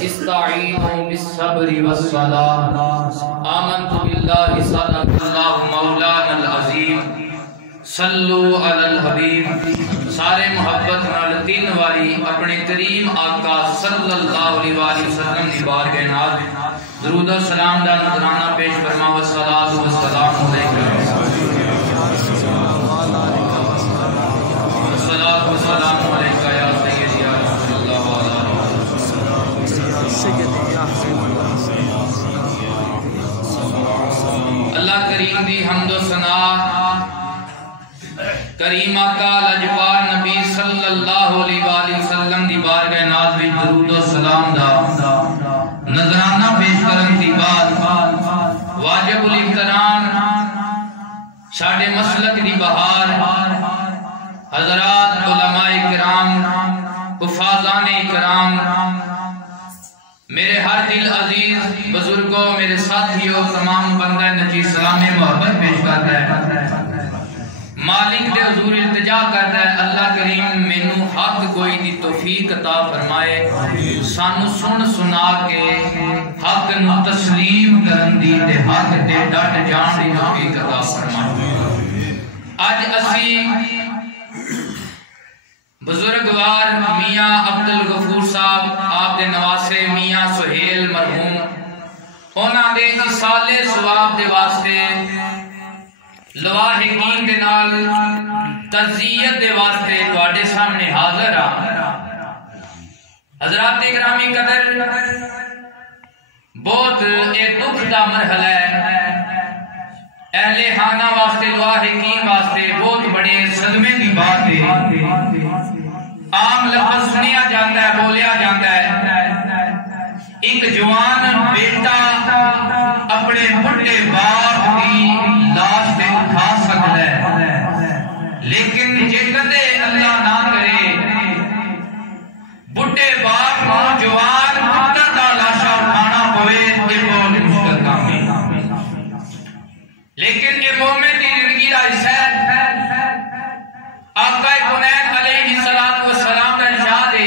استعینوا بالصبر والصلاة آمنت باللہ صدق اللہ مولانا العظیم صلو علی الحبیب سارے محبت نال تین واری اپنے کریم آقا صلی اللہ علیہ وسلم دی بارگاہ نال درود و سلام دا نذرانہ پیش فرما والصلاۃ والسلام علیکہ والصلاۃ والسلام علیکہ یا سیدی یا رسول اللہ وعلی اللہ کریم دی حمد و ثنا کریم آقا لجپال نبی صلی اللہ علیہ وآلہ وسلم دی بارگاہ ناز بھی درود و سلام دا نذرانہ پیش کرن دی بعد واجب الاحترام ساڑھے مسلک دی بہار حضرات علماء کرام حفاظان کرام میرے ہر دل عزیز بزرگوں میرے ساتھیوں تمام بندہ نجی سلام محبت پیش کرتا ہے مالک دے حضور التجا کرتا ہے اللہ کریم مینو حق گوئی دی توفیق عطا فرمائے سانو سن سنا کے حق نو تسلیم کرن دی تے حق دے ڈٹ جان دی توفیق عطا فرمائے آج اسی بزرگوار میاں عبدالغفور صاحب آپ دے نواسے میاں سہیل مرحوم ہونا دے اصالے ثواب دے واسطے لواحقین دے نال ترزیت دے واسطے تواڈے سامنے حاضر ہاں حضرات گرامی قدر بہت ایک دکھ دا مرحلہ ہے اہل خانہ واسطے لواحقین واسطے بہت بڑے صدمے دی بات ہے عام لفظ سنیا جاتا ہے بولیا جاتا ہے ایک جوان بیٹا اپنے بڑے باپ کی لاش پہ اٹھا سکتا ہے لیکن جے کدے اللہ نہ کرے بڑے باپ کو جوان پتر دا لاشا اٹھانا ہوئے یہ بہت مشکل کام ہے لیکن یہ مومن دی زندگی دا حصہ ہے آقا کونین علیہ السلام کا ارشاد ہے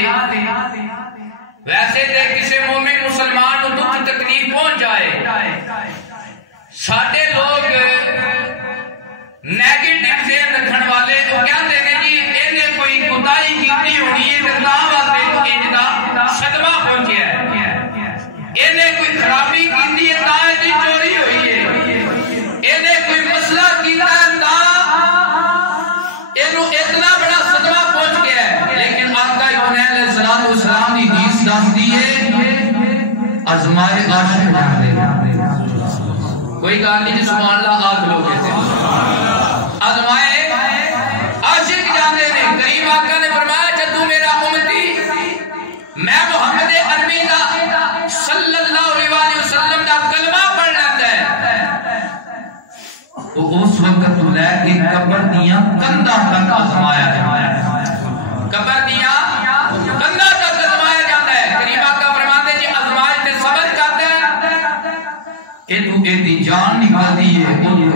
ویسے تے کسی مومن مسلمان کو دکھ تکلیف پہنچ جائے ساڈے لوگ نیگیٹو ذہن رکھن والے وہ کہتے ہیں جی اینے کوئی کوتاہی کیتی ہونی ہے تے تاں واسطے انج دا صدمہ پہنچیا ہے اینے کوئی خرابی کیتی ہے تاں دی چوری ہوئی ہے اینے کوئی مسئلہ کیتا ہے تاں اینو اتنا بڑا صدمہ پہنچ گیا ہے لیکن آقا کونین علیہ السلام دی حدیث دستی ہے آزمائے عاشق جاندے کوئی گال نہیں جی سبحان اللہ آگ لوگ کہتے ہیں آزمائے عاشق جاندے نے کریم آقا نے فرمایا جدو میرا امتی میں محمد عربی دا صلی اللہ علیہ وسلم دا کلمہ پڑھ لیتا ہے تو اس وقت تو لے کہ قبر دیاں کندہ تک آزمایا جاتا ہے قبر دیاں کندہ تک آزمایا جاتا ہے کریم آقا فرماتے جی آزمائش تے صبر کرتے ہیں اینو ایدی جان نکال دیئے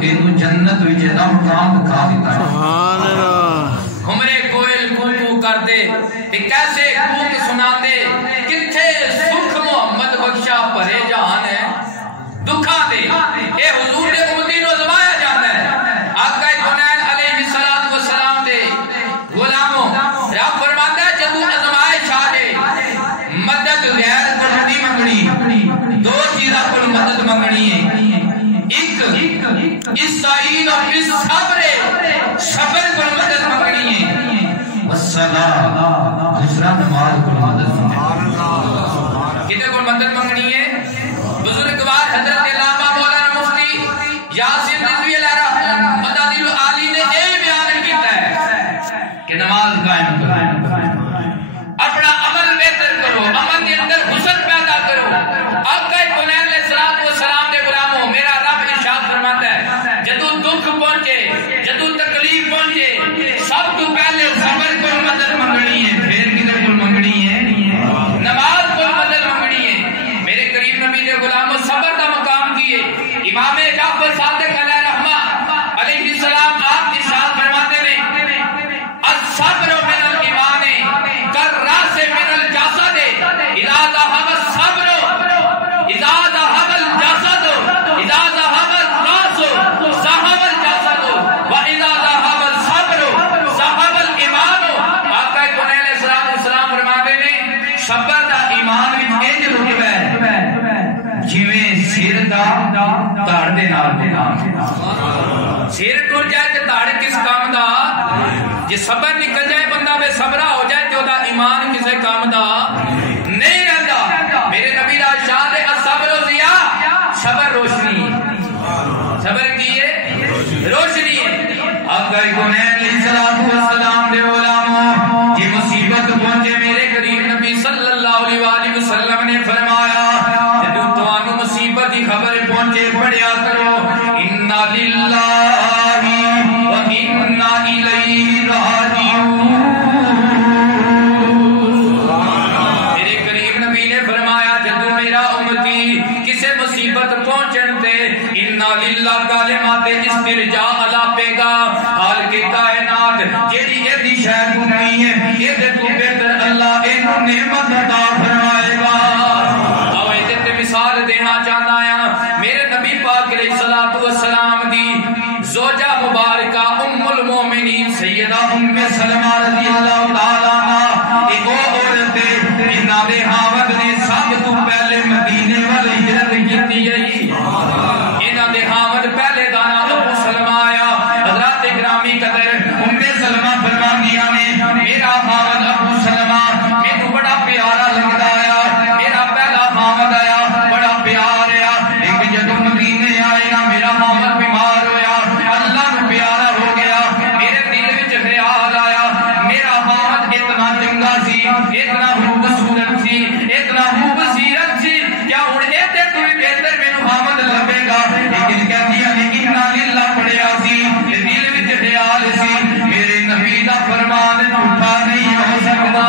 اینو جنت وچ دا مقام دکھا دیتا ہے سبحان اللہ ہمرے کوئل کوکو کرتے کیسے کوک سناتے کتھے سکھ محمد بخشا پرے جہان ہے دکھا دے اے حضور دے امتی نو آزمایا جاتا ہے آقا کونین علیہ السلام دے غلاموں رب فرماتا ہے جدو آزمائش آ جائے مدد غیر کردی منگنی دو چیزاں کو مدد منگنی ہے ایک استعین اور صبر صبر کو مدد منگنی ہے والصلاۃ دوسرا نماز کو مدد منگنی ہے کتے کو مدد منگنی ہے بزرگوار حضرت علامہ مولانا مفتی یاسین رضوی اللہ مدد العالی نے یہ بیان کیتا ہے کہ نماز قائم کرو اپنا عمل بہتر کرو عمل کے اندر حسن پیدا کرو آقا کونین علیہ السلام دے غلاموں میرا رب ارشاد فرماتا ہے جدو دکھ پہنچے جدو تکلیف پہنچے سب تو پہلے صبر کو مدد منگنی ہے پھر کدھر کو منگنی ہے صبر دا ایمان وچ انج رتبہ ہے جویں سر دا دھڑ دے نال سر ٹر جائے تے دھڑ کس کام دا جے صبر نکل جائے بندہ بے صبرا ہو جائے تے او دا ایمان کسے کام دا نہیں رہندا میرے نبی دا ارشاد ہے الصبر ضیاء صبر روشنی صبر کی ہے روشنی ہے آقا کونین علیہ السلام دے علماء یہ مصیبت پہنچے میرے قریب نبی صلی اللہ علیہ وآلہ وسلم نے فرمایا جدو توانو مصیبت کی خبر پہنچے پڑھیا کرو اِنَّا لِلَّهِ وَإِنَّا إِلَيْهِ رَاجِعُونَ میرے قریب نبی نے فرمایا جدو میرا امتی کسے مصیبت پہنچن تے اِنَّا لِلَّهِ کلمات استرجاع علاپے گا حال کے کائنات جیڑی یہ دی شاید نہیں ہے یہ دے تو بہتر اللہ انہوں نعمت عطا فرمائے گا اور یہ تے مثال دینا چاہتا ہے میرے نبی پاک علیہ السلام دی زوجہ مبارکہ ام المومنین سیدہ ام سلمہ رضی اللہ تعالیٰ عنہ ایک عورت ہے جنہاں دے ہاوند نے سب تو پہلے مدینے والی ہجرت کی ہے انہاں دے ہاوند پہلے دانا ابو سلمہ آیا حضرات گرامی قدر ام سلمہ فرمانیاں نے میرا ہاوند ابو سلمہ مینوں بڑا پیارا لگدا آیا میرا پہلا ہاوند آیا بڑا پیار آیا ایک جدو مدینے آئے نا میرا ہاوند بیمار ہویا اللہ نو پیارا ہو گیا میرے دل وچ خیال آیا میرا ہاوند اتنا چنگا سی اتنا خوبصورت سی اتنا خوبصورت سی کیا ہن ایتے تو بہتر مینوں ہاوند لبے گا لیکن کہندیاں نے اِنَّا لِلَّهِ پڑھیا سی دل وچ خیال سی میرے نبی دا فرمان جھوٹا نہیں ہو سکدا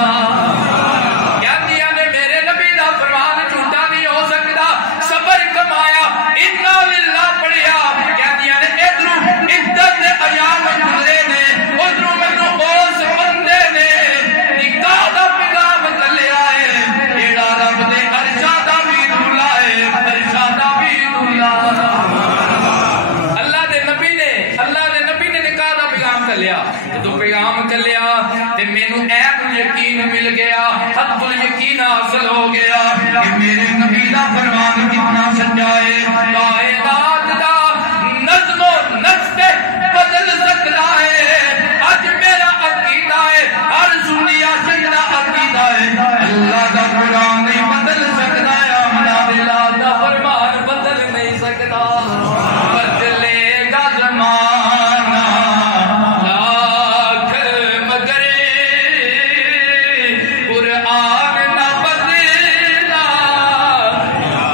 کہندیاں نے میرے نبی دا فرمان جھوٹا نہیں ہو سکدا صبر کمایا اِنَّا لِلَّهِ پڑھیا کہندیاں نے ادھروں عزت دے ایام گزرے نے ادھروں مینوں اس بندے نے نکاح دا پیغام گلیا ہے جیڑا رب دے عرشاں دا بھی دلہا ہے عرشاں دا بھی دلہا اللہ دے نبی نے نکاح دا پیغام کلیا تو پیغام کلیا تے مینوں ایب یقین مل گیا حق الیقین حاصل ہو گیا کہ میرے نبی دا فرمان کتنا سچا ہے کائنات دا نظم و نسق بدل سکتا ہے اج میرا عقیدہ ہے ہر سنی عاشق دا عقیدہ ہے اللہ دا قرآن نہیں بدل سکتا ہے امنا دلا دا فرمان بدل نہیں سکتا بدلے گا زمانہ لاکھ مگر قرآن نہ بدلا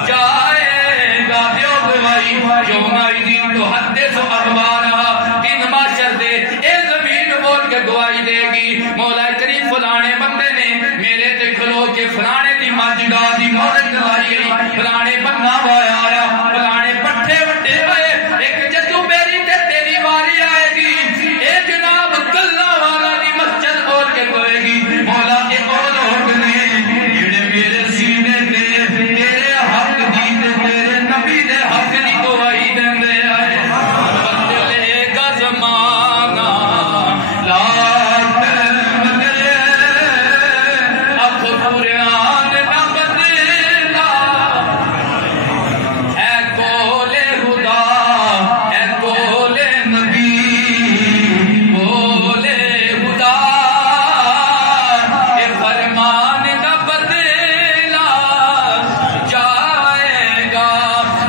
جائے گا دیو گواہی یوم الدین تو حدث اخبارہ دن معاشر دے اے زمین بول کے گواہی دے گی مولا کریم فلانے بندے نے میرے تے کھلو کے فلانے دی ماجگاہ دی مورد لائی گئی فلانے بندہ وایا آیا فلانے پٹھے وٹے آئے ایک جدو میری تے تیری واری آئے گی اے جناب گلہ والا دی مسجد بول کے کوئے گی مولا اے اور لوگ نے جڑے میرے سینے تے تیرے حق دی تے تیرے نبی دے حق دی گواہی دیندے آئے بدلے گا زمانہ لاکھ مگر اکھ قرآن نہ بدلا اے کولے خدا اے کولے نبی کولے خدا اے فرمان نہ بدلا جائے گا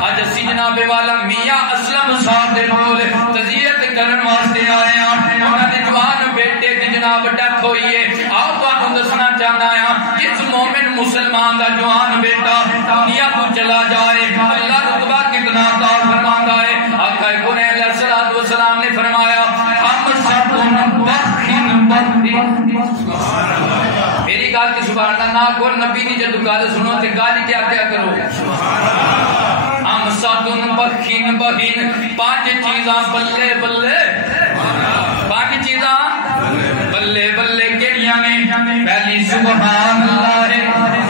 اج اسی جناب والا میاں اسلم صاحب دے کول تزیت کرن واسطے آئے ہیں انہاں نے جوان بیٹے دی جناب ڈیتھ ہوئی ہے آؤ تانوں دسنا چاہنا ہے جس مومن مسلمان دا جوان بیٹا دنیا تو چلا جائے اللہ رتبہ کتنا عطا فرماندا ہے آقا کونین علیہ السلام نے فرمایا ہم سب بخن میری گل کی سبحان اللہ نہ کو نبی دی جدو گل سنو تے گل کیا کرو ہم سادن بخین بہین پانچ چیزاں بلے بلے پانچ چیزاں بلے بلے کیڑیاں نے پہلی سبحان اللہ ہے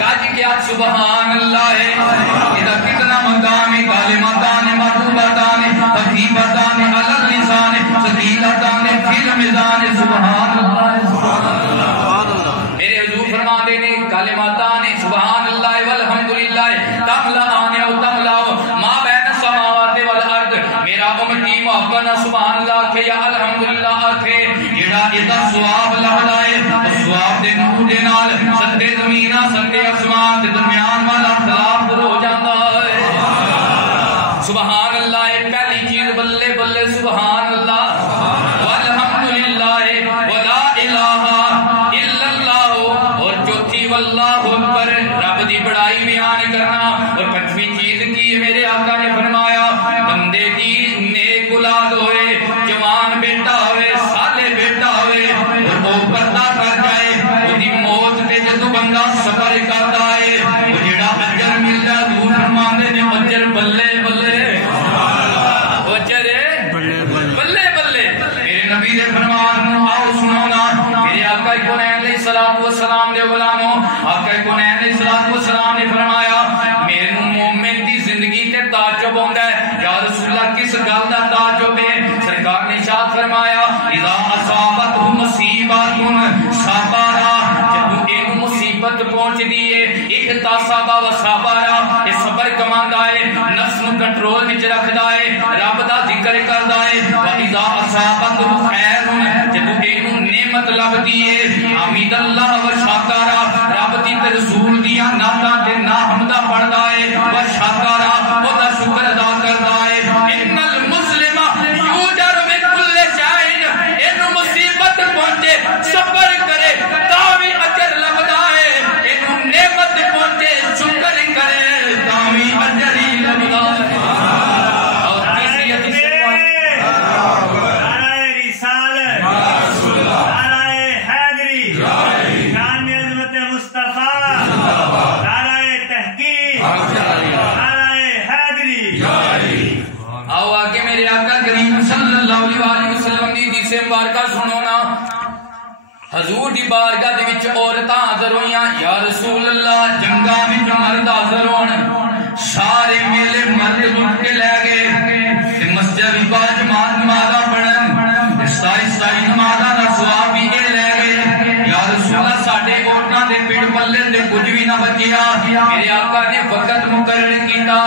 کاج کیا سبحان اللہ ہے یہ کتنا مقام ہے کلمتان محبوبتان حبیبتان علی اللسان ثقیلتان فی المیزان سبحان اللہ میرے حضور فرماتے ہیں کلماتان سبحان اللہ والحمدللہ تملأان او تملأ ما بین السماوات والارض. میرا امتی محبت سبحان اللہ کہ یا الحمدللہ آکھے جڑا ادا ثواب لبدا ہے ثواب دے نور دے نال ستے زمین ستے آسمان دے درمیان والا خلاف دور ہو جاتا ہے. سبحان اللہ پہلی چیز بلے بلے سبحان اللہ والحمدللہ ولا الہ الا اللہ. اور چوتھی واللہ اکبر رب دی بڑائی بیان کرنا. اور پنجویں چیز کی میرے آقا نے فرمایا بندے دی نیک اولاد ہوئے جوان بیٹا ہوئے سالے بیٹا ہوئے اور وہ پردہ کر جائے وہ دی موت تے جدو بندہ صبر کرتا ہے وہ جڑا اجر ملدا دور فرماندے نے اجر بلے بلے اجر بلے بلے. میرے نبی دے فرمان آؤ سنونا میرے آقا کونین علیہ الصلوۃ والسلام دے غلاموں آقا کونین علیہ الصلوۃ والسلام نے فرمایا میرے مومن دی زندگی تے تعجب ہوندا ہے یا رسول اللہ کس گل دا تعجب ہے. سرکار نے ارشاد فرمایا اذا اصابته مصیبۃ صبر جب اینو مصیبت پہنچ دی ہے احتساب و صبر یہ صبر کماندا ہے نفس نو کنٹرول وچ رکھدا ہے رب دا ذکر کردا ہے. واذا اصابته خیر جب اینو نعمت لبدی ہے حمید اللہ و شکر رب دی تے رسول دی نعتاں تے نحمدہ پڑھدا ہے و شکر او دا شکر ادا کردا ہے. ان المسلم یوجر بكل شيء اینو مصیبت پہنچے صبر کرے تاوی اجر لبدا ہے اینو نعمت پہنچے شکر کرے تاوی اجر لبدا ہے. اور تیسری حدیث مبارکہ سنو نا. حضور دی بارگاہ دے وچ عورتاں حاضر ہویاں یا رسول اللہ جنگاں وچ مرد حاضر ہون سارے میلے مرد اٹھ کے لے گئے تے مسجد وچ باجماعت نمازاں پڑھن سائی سائی نمازاں دا ثواب بھی لے گئے. یا رسول اللہ ساڈے عورتاں دے پیڑ پلے تے کچھ بھی نہ بچیا. میرے آقا نے وقت مقرر کیتا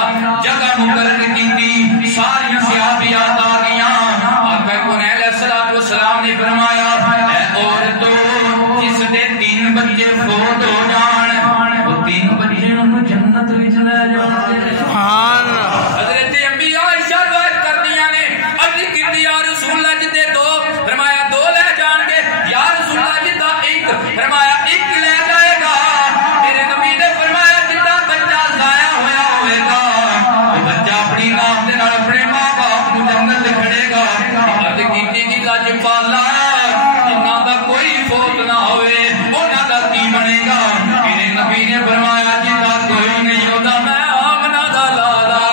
جگہ مقرر کیتی ساری صحابیات آ گئیاں. آقا کونین علیہ الصلوۃ والسلام نے فرمایا اے عورتوں جس دے 3 بچے فوت ہو جان وہ 3 بچے انہوں جنت وچ لے جان. سبحان اللہ. حضرت انبیاء عائشہ روایت کردیاں نے عرض کیتی یا رسول اللہ جدے 2 فرمایا 2 لے جان گے یا رسول اللہ جدا 1 فرمایا 1 لے جائے گا. میرے نبی نے فرمایا جدا بچہ ضائع ہویا ہوئے گا وہ بچہ اپنی نام دے نال اپنے ماں باپ نوں جنت کھڑے گا. عرض کیتی جی لج پالا جنہاں دا کوئی فوت نہ ہوئے انہاں دا کی بنے گا. میرے نبی نے فرمایا جدا کوئی نہیں ہوتا میں آمنہ دا لالا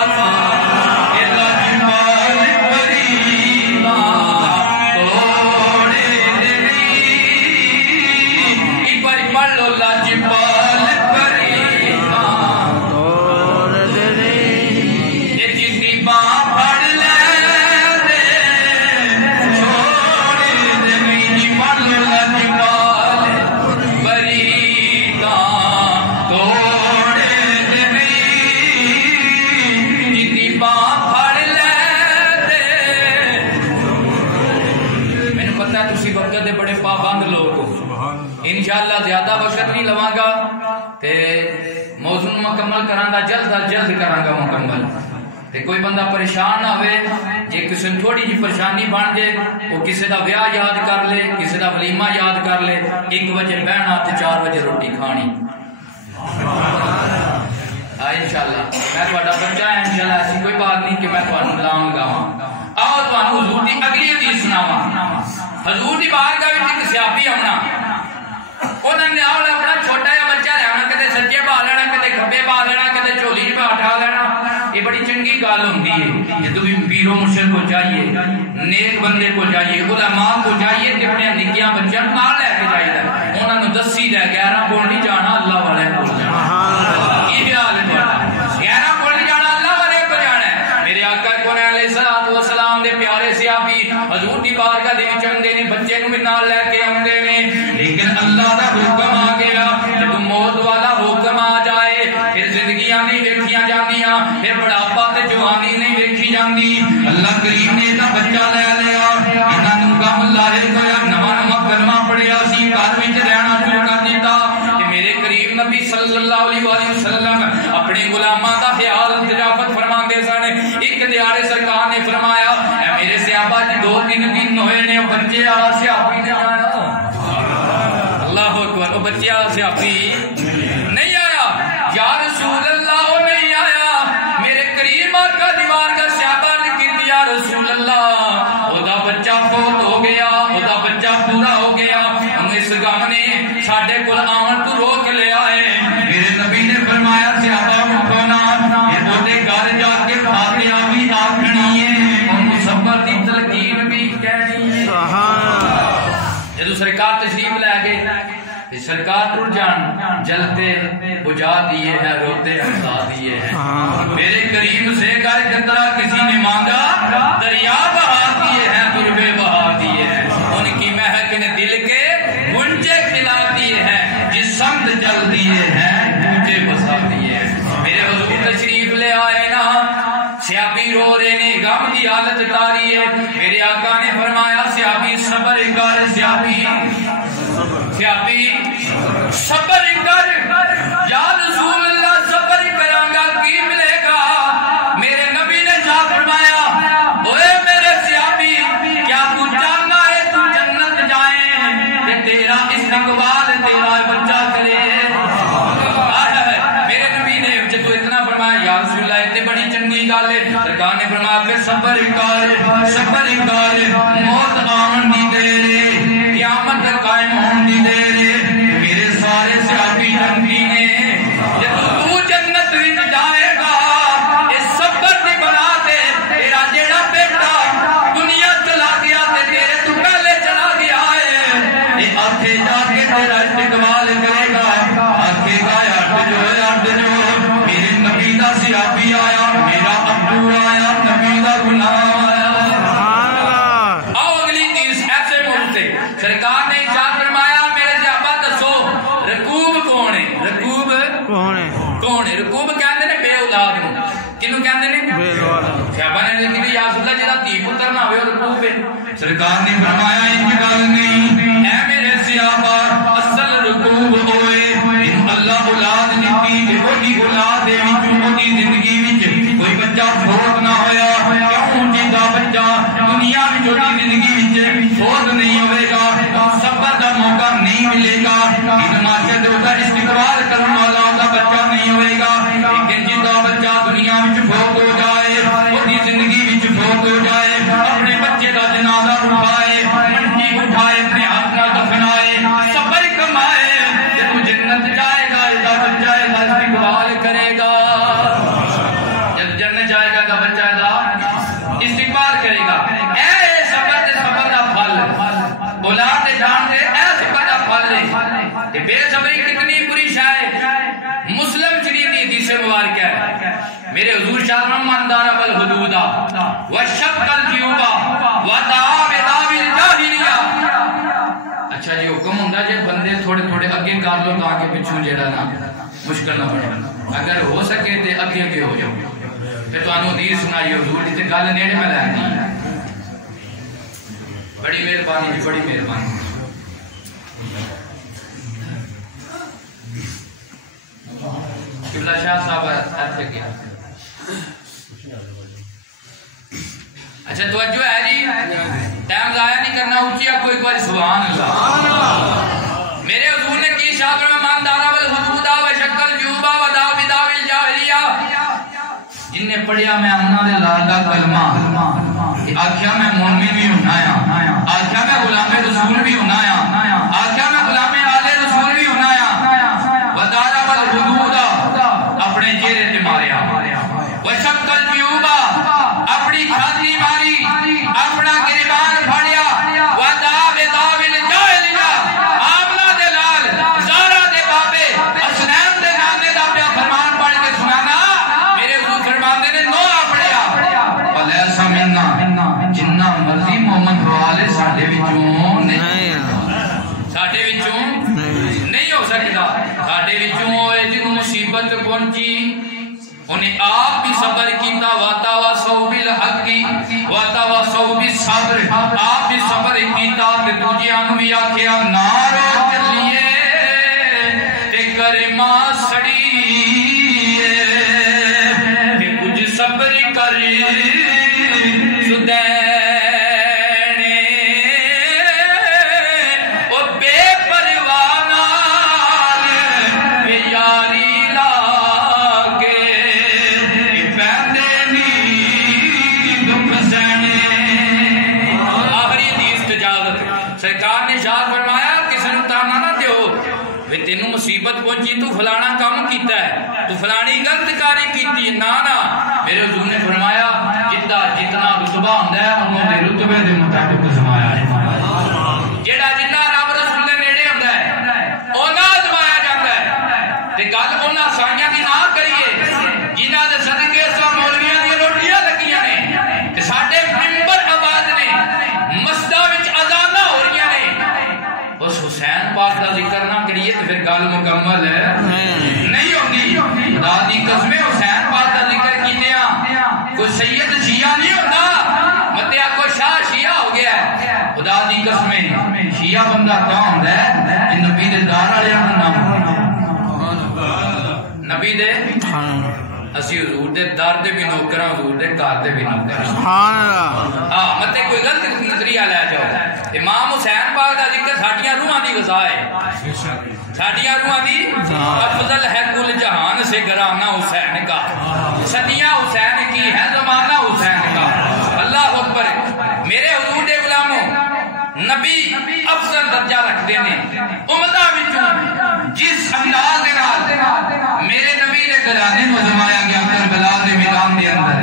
انشاءاللہ زیادہ وقت نہیں لواں گا تے موضوع مکمل کراں گا جلد کراں گا مکمل تے کوئی بندہ پریشان نہ ہوئے جے کسی تھوڑی جی پریشانی بن جائے وہ کسی دا بیاہ یاد کر لے کسی دا ولیمہ یاد کر لے 1 بجے بہنا تے 4 بجے روٹی کھانی. انشاءاللہ میں تہاڈا بچہ ہے انشاءاللہ ایسی کوئی بات نہیں کہ میں تہانوں نام گاواں. آؤ تہانوں حضور دی اگلی حدیث سناواں. حضور دی بارگاہ وچ ایک صحابی آونا انہوں نے اپنا چھوٹا جہا بچہ لینا کدے سجے پا لینا کدے کھبے پا لینا کدے جھولی چ بٹھا لینا. یہ بڑی چنگی گل ہوندی ہے جدو بھی پیرو مرشد کو چاہیے نیک بندے کو چاہیے علماء کو چاہیے کہ اپنے نکیاں بچوں نال لے کے جائیے انہوں نے دسی دے 11 کول نہیں جانا اللہ والے کول جانا. یہ حال ہے 11 کول نہیں جانا اللہ والے کو جانا ہے. میرے آقا کونین علیہ الصلوۃ والسلام دے پیارے صحابی حضور دی بارگاہ دے وچ آندے نے بچے نوں بھی نال لے کے آندے نے لیکن اللہ دا حکم آ گیا جب موت والا جاندی اللہ کریم نے دا بچہ لے لیا انہاں نوں کم لاہے ہویا نواں نواں کلمہ پڑھیا سی گھر وچ رہنا شروع کر دیتا کہ میرے کریم نبی صلی اللہ علیہ وآلہ وسلم اپنے غلاماں دا خیال ضیافت فرماندے سن ایک دیارے سرکار نے فرمایا اے میرے صحابہ جی 2-3 دن ہوئے نے بچے آ صحابی نے آیا اللہ اکبر وہ بچے آ صحابی نہیں آیا یا رسول اللہ وہ نہیں آیا میرے کریم آقا دیوار کا صحابہ نے کہا یا رسول اللہ وہ دا بچہ فوت ہو گیا وہ دا بچہ پورا ہو گیا ہم اس غم نے ساڈے کول آون تو روک لے آئے میرے نبی نے فرمایا صحابہ کو نا یہ بوتے گھر جا کے فاتحہ بھی آکھنی ہے اور صبر دی تلقین بھی کہنی ہے جدو سرکار تشریف لے گئے سرکار ٹر جان جلتے بجھا دیے ہیں روتے ہنسا دیے ہیں میرے کریم سے گھر قطرہ کسی نے مانگا دریا بہا دیے ہیں تربے بہا دیے ہیں ان کی مہک نے دل کے گنجے کھلا دیے ہیں جس سمت چل دیے ہیں گنجے بسا دیے ہیں میرے حضور تشریف لے آئے نا صحابی رو رہے نے غم دی حالت تاری ہے میرے آقا نے فرمایا صحابی صبر کر صحابی صبر کر یا رسول اللہ صبر کروں گا کی ملے گا میرے نبی نے جا فرمایا اوے میرے صحابی کیا تو جاننا ہے تو جنت جائے کہ تیرا استقبال تیرا بچہ کرے میرے نبی نے جب تو اتنا فرمایا یا رسول اللہ اتنی بڑی چنگی گل ہے سرکار نے فرمایا پھر صبر کر موت آن دی دیر قیامت قائم ہون دی دیر میرے سارے صحابی جنتی نے جب تو جنت وچ جائے گا اس صبر دی بنا دے تیرا جیڑا بیٹا دنیا چلا گیا تے تیرے تو پہلے چلا گیا ہے یہ آتھے جا کے تیرا استقبال کرے گا آتھے گا اٹھ جو میرے نبی دا صحابی آیا میرا ابو آیا نبی دا غلام آیا آؤ اگلی چیز ایسے ملتے سرکار نے ارشاد فرمایا میرے صحابہ دسو رکوب کون ہے رکوب کہندے نے بے اولاد نو کینو کہندے نے بے اولاد صحابہ نے کہا یا رسول اللہ جڑا دھی پتر نہ ہوئے رکوب ہے سرکار نے فرمایا ان گل نہیں اے میرے صحابہ اصل رکوب ہوئے اللہ اولاد دتی تے وہی اولاد دے وچ اودی زندگی وچ کوئی بچہ فوت نہ ہویا کیوں جی دا بچہ دنیا وچ اودی زندگی وچ فوت نہیں ہوئے گا صبر دا موقع نہیں ملے گا ان ماسجد دا استقبال کرنے والا دا بچہ نہیں ہوئے گا لیکن جی دا بچہ دنیا وچ فوت ہو جائے اودی زندگی وچ فوت ہو جائے اپنے بچے دا جنازہ اٹھائے منٹی اٹھائے اپنے ہاتھ نال دفنائے صبر کمائے جب جنت جائے گا دا بچہ دا استقبال کرے گا جب جنت جائے گا دا بچہ دا استقبال کرے گا اے صبر تے صبر دا پھل اولاد دے جان دے اے صبر دا پھل ہے کہ بے صبری کتنی بری شے ہے مسلم شریف دی حدیث مبارکہ ہے میرے حضور شاہ من دارا بالحدودا وشق الجیوبا ودعا بدعوی الجاہلیہ اچھا جی حکم ہوندا جے بندے تھوڑے تھوڑے اگے کر لو تاکہ پچھوں جڑا نا مشکل نہ بنے اگر ہو سکے تے اگے ہو جاؤ پھر تانوں حدیث سنائی حضور دی تے گل نیڑے میں لینی بڑی مہربانی جی بڑی مہربانی قبلہ شاہ صاحب ایسے کیا اچھا توجہ ہے جی ٹائم ضائع نہیں کرنا اونچی آپ کو ایک بار سبحان اللہ میرے حضور نے کی شاہ من دارا والحدودا وشکل جوبا ودا بدا بالجاہلیہ جن نے پڑھیا میں امنا دے لال دا کلمہ آکھیا میں مومن بھی ہونایا آکھیا میں غلام رسول بھی ہونایا آکھیا میں غلام آل رسول بھی ہونایا ودارا والحدودا اپنے چہرے تے ماریا وشکل جوبا اپنی چھاتی ماری اپنا گریبان پھڑیا ودا بدا بالجاہلیہ آمنا دے لال زارا دے بابے اسنین دے نانے دا پیا فرمان پڑھ کے سنانا میرے حضور فرماتے نے نو اپڑیا ولیسا مننا جنہ مرضی محمد روالے ساڑھے وچوں نہیں ساڑھے وچوں نہیں ہو سکتا ساڑھے وچوں ہوئے جنہوں مصیبت پہنچی انہیں آپ بھی صبر کیتا وَتَوَصَّوْا بِالْحَقِّ وَتَوَصَّوْا بِالصَّبْرِ آپ بھی صبر کیتا تے دوجیاں بھی آکھیا نہ رو چلیے تے کرما سڑیے تے کچھ صبر کر سدینے او بے پروانہ یاری تینوں مصیبت پہنچی تو فلانا کام کیتا ہے تو فلانی غلط کاری کیتی ہے نا میرے حضور نے فرمایا جتنا رتبہ ہوندا ہے انہوں دے رتبے دے مطابق آزمایا ہے جیڑا جنہ رب رسول دے نیڑے ہوندا ہے اونا آزمایا جاندا ہے تے گل اونا سائیاں دی نہ کریے جنہاں دے صدقے سو مولویاں دی روٹیاں لگیاں نے تے ساڈے ممبر آباد نے مسجداں وچ اذاناں ہو رہیاں نے بس حسین پاک دا ذکر نہ کریے تو پھر گل مکمل نہیں ہوگی خدا دی قسم حسین پاک دا ذکر کیتیاں کوئی سید شیعہ نہیں ہوتا متیا کوئی شاہ شیعہ ہو گیا ہے خدا دی قسم شیعہ بندہ کہاں ہوندا ہے نبی دے دار والیاں دا نام نبی دے اسی حضور دے دار دے بھی نوکراں حضور دے گھر دے بھی نوکراں سبحان اللہ ہاں مت کوئی غلط نظریہ لے جاؤ امام حسین پاک دا ذکر ساڈیاں روحاں دی غذا ہے ساڈیاں روحاں دی افضل ہے کل جہان سے گرانا حسین کا صدیاں حسین کی ہے زمانہ حسین کا اللہ اکبر میرے حضور دے غلاموں نبی افضل درجہ رکھتے ہیں امتاں وچوں جس انداز دے نال میرے نبی دے گھرانے کو زمایا گیا کربلا دے میدان دے اندر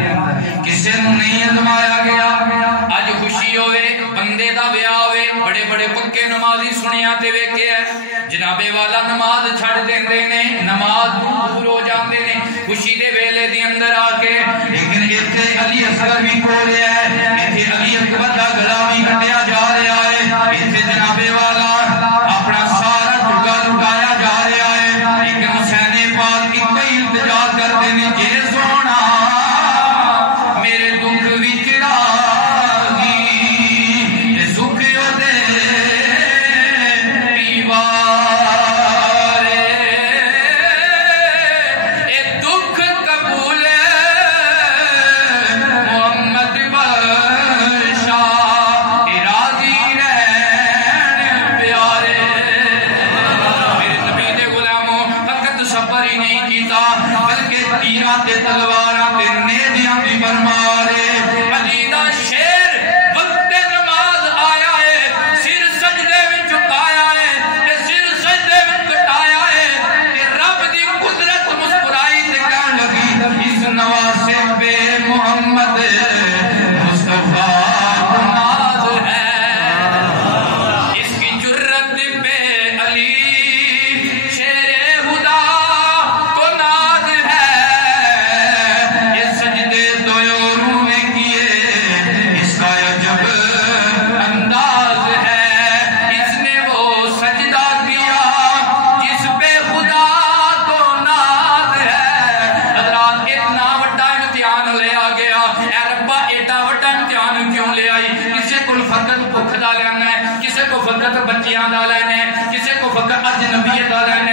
کسے نوں نہیں ازمایا گیا اج خوشی ہوئے بندے دا ویاہ ہوئے بڑے بڑے پکے نمازی سنیا تے ویکھیا جناب والا نماز چھڑ دیندے نے نماز دور ہو جاندے نے خوشی دے ویلے دے اندر آ کے لیکن ایتھے علی اصغر بھی کھول رہا ہے ایتھے علی اکبر دا گلا بھی کٹیا جا رہا ہے ایتھے جناب والا اپنا سارا جھگا لٹایا جا رہا ہے لیکن حسین پاک کی کئی التجا کرتے ہیں جے سونا میرے دکھ وچ راضی اے سکھ دے دیوار اے دکھ قبول محمد بادشاہ اے راضی رہن پیارے میرے نبی دے غلاموں فقط صبر ہی نہیں کیتا بلکہ تیراں تے تلواراں تے نیزیاں بھی برمارے علی دا شیر وقت نماز آیا ہے سر سجدے وچ جھکایا ہے تے سر سجدے وچ کٹایا ہے تے رب دی قدرت مسکرائی تے کہن لگی اس نواسے پہ محمد مصطفیٰ کو ناز ہے اس کی جرت پہ علی شیر خدا کو ناز ہے یہ سجدے دویوروں نے کیے اس کا عجب انداز ہے اس نے وہ سجدہ کیا جس پہ خدا کو ناز ہے حضرات اتنا بڑا امتحان لے آ گیا اے ربا ایڈا بڑا امتحان کیوں لے آئی کسے کو فقط بھوک دا لینا ہے کسے کو فقط بچیاں دا لینا ہے کسے کو فقط اجنبیت دا لینا